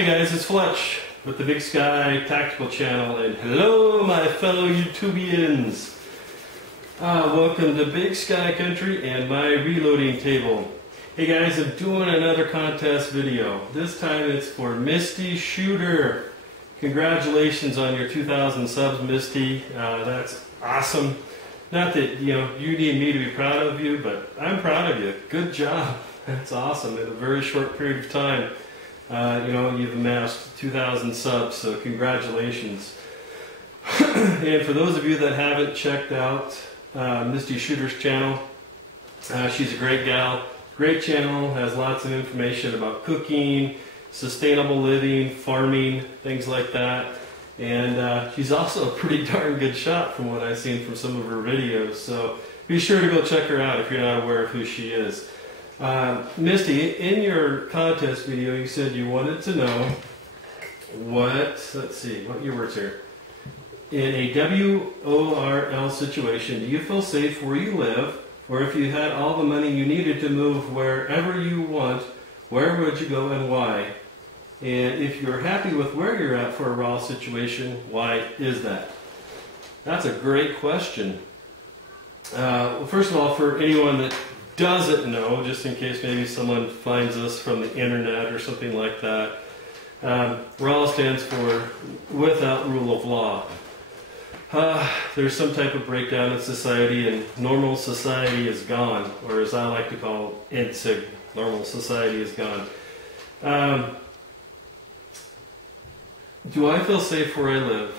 Hey guys, it's Fletch with the Big Sky Tactical Channel, and hello my fellow YouTubians. Welcome to Big Sky Country and my reloading table. Hey guys, I'm doing another contest video. This time it's for Misty Shooter. Congratulations on your 2,000 subs, Misty. That's awesome. Not that you need me to be proud of you, but I'm proud of you. Good job. That's awesome. In a very short period of time. You've amassed 2,000 subs, so congratulations. And for those of you that haven't checked out MistyShooter's channel, she's a great gal, great channel, has lots of information about cooking, sustainable living, farming, things like that. And she's also a pretty darn good shot from what I've seen from some of her videos, so be sure to go check her out if you're not aware of who she is. Misty, in your contest video, you said you wanted to know what your words here. In a WORL situation, do you feel safe where you live? Or if you had all the money you needed to move wherever you want, where would you go and why? And if you're happy with where you're at for a raw situation, why is that? That's a great question. Well, first of all, for anyone that doesn't know, just in case maybe someone finds us from the internet or something like that, RAW stands for without rule of law. There's some type of breakdown in society, and normal society is gone, or as I like to call NSIG, normal society is gone. Do I feel safe where I live?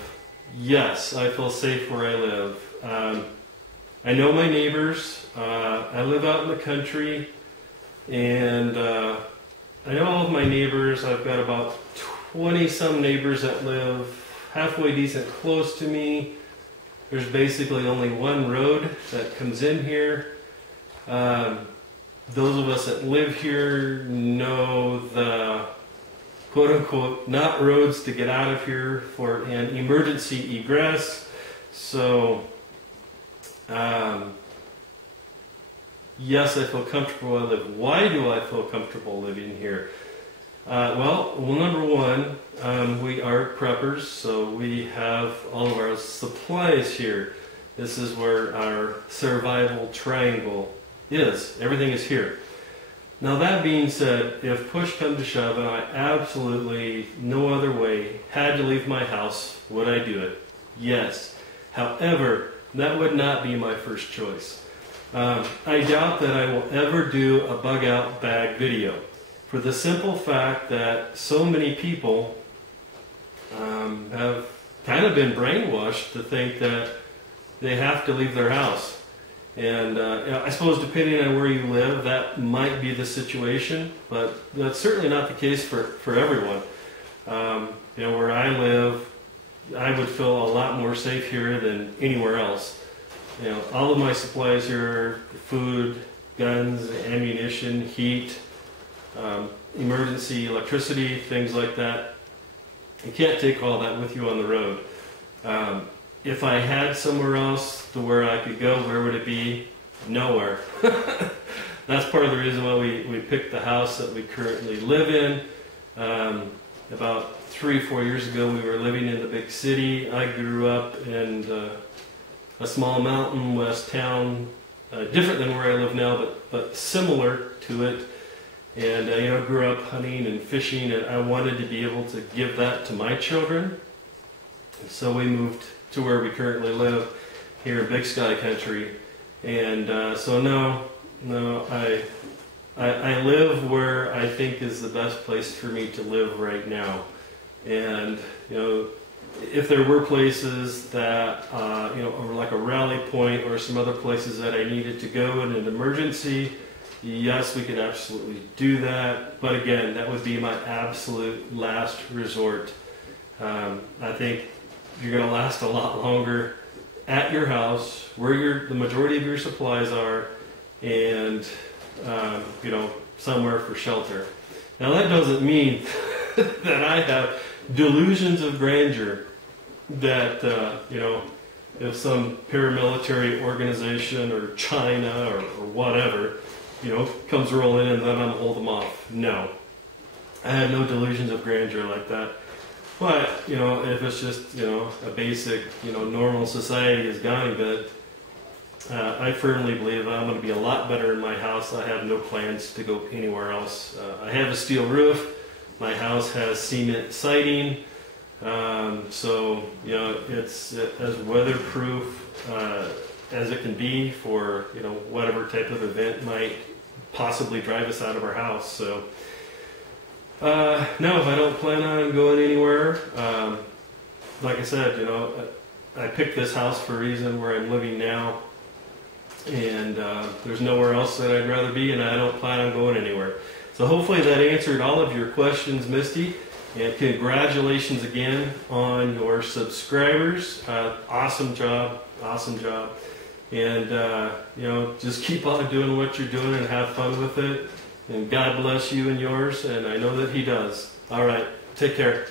Yes, I feel safe where I live. I know my neighbors. I live out in the country, and I know all of my neighbors. I've got about 20-some neighbors that live halfway decent close to me. There's basically only one road that comes in here. Those of us that live here know the quote-unquote not roads to get out of here for an emergency egress. So yes, I feel comfortable where I live. Why do I feel comfortable living here? Well, number one, we are preppers, so we have all of our supplies here. This is where our survival triangle is. Everything is here. Now that being said, if push come to shove and I absolutely, no other way, had to leave my house, would I do it? Yes. However, that would not be my first choice. I doubt that I will ever do a bug out bag video, for the simple fact that so many people have kind of been brainwashed to think that they have to leave their house. And I suppose depending on where you live, that might be the situation, but that's certainly not the case for everyone. Where I live, I would feel a lot more safe here than anywhere else. All of my supplies here, food, guns, ammunition, heat, emergency electricity, things like that. You can't take all that with you on the road. If I had somewhere else to where I could go, where would it be? Nowhere. That's part of the reason why we picked the house that we currently live in. About 3 or 4 years ago, we were living in the big city. I grew up in a small mountain west town, different than where I live now, but similar to it. And grew up hunting and fishing, and I wanted to be able to give that to my children. And so we moved to where we currently live here in Big Sky Country. And so no, I live where I think is the best place for me to live right now. And if there were places that or like a rally point or some other places that I needed to go in an emergency, yes, we could absolutely do that. But again, that would be my absolute last resort. I think you're going to last a lot longer at your house, where the majority of your supplies are, and somewhere for shelter. Now that doesn't mean that I have delusions of grandeur that if some paramilitary organization or China or whatever comes rolling in, then I'm hold them off. No. I have no delusions of grandeur like that. But, you know, if it's just, you know, a basic, you know, normal society is gone bed, I firmly believe I'm going to be a lot better in my house. I have no plans to go anywhere else. I have a steel roof. My house has cement siding. So, you know, it's as weatherproof as it can be for, you know, whatever type of event might possibly drive us out of our house. So, no, I don't plan on going anywhere. Like I said, you know, I picked this house for a reason where I'm living now. And there's nowhere else that I'd rather be, and I don't plan on going anywhere. So hopefully that answered all of your questions, Misty. And congratulations again on your subscribers. Awesome job, awesome job. And you know, just keep on doing what you're doing and have fun with it. And God bless you and yours, and I know that He does. All right, take care.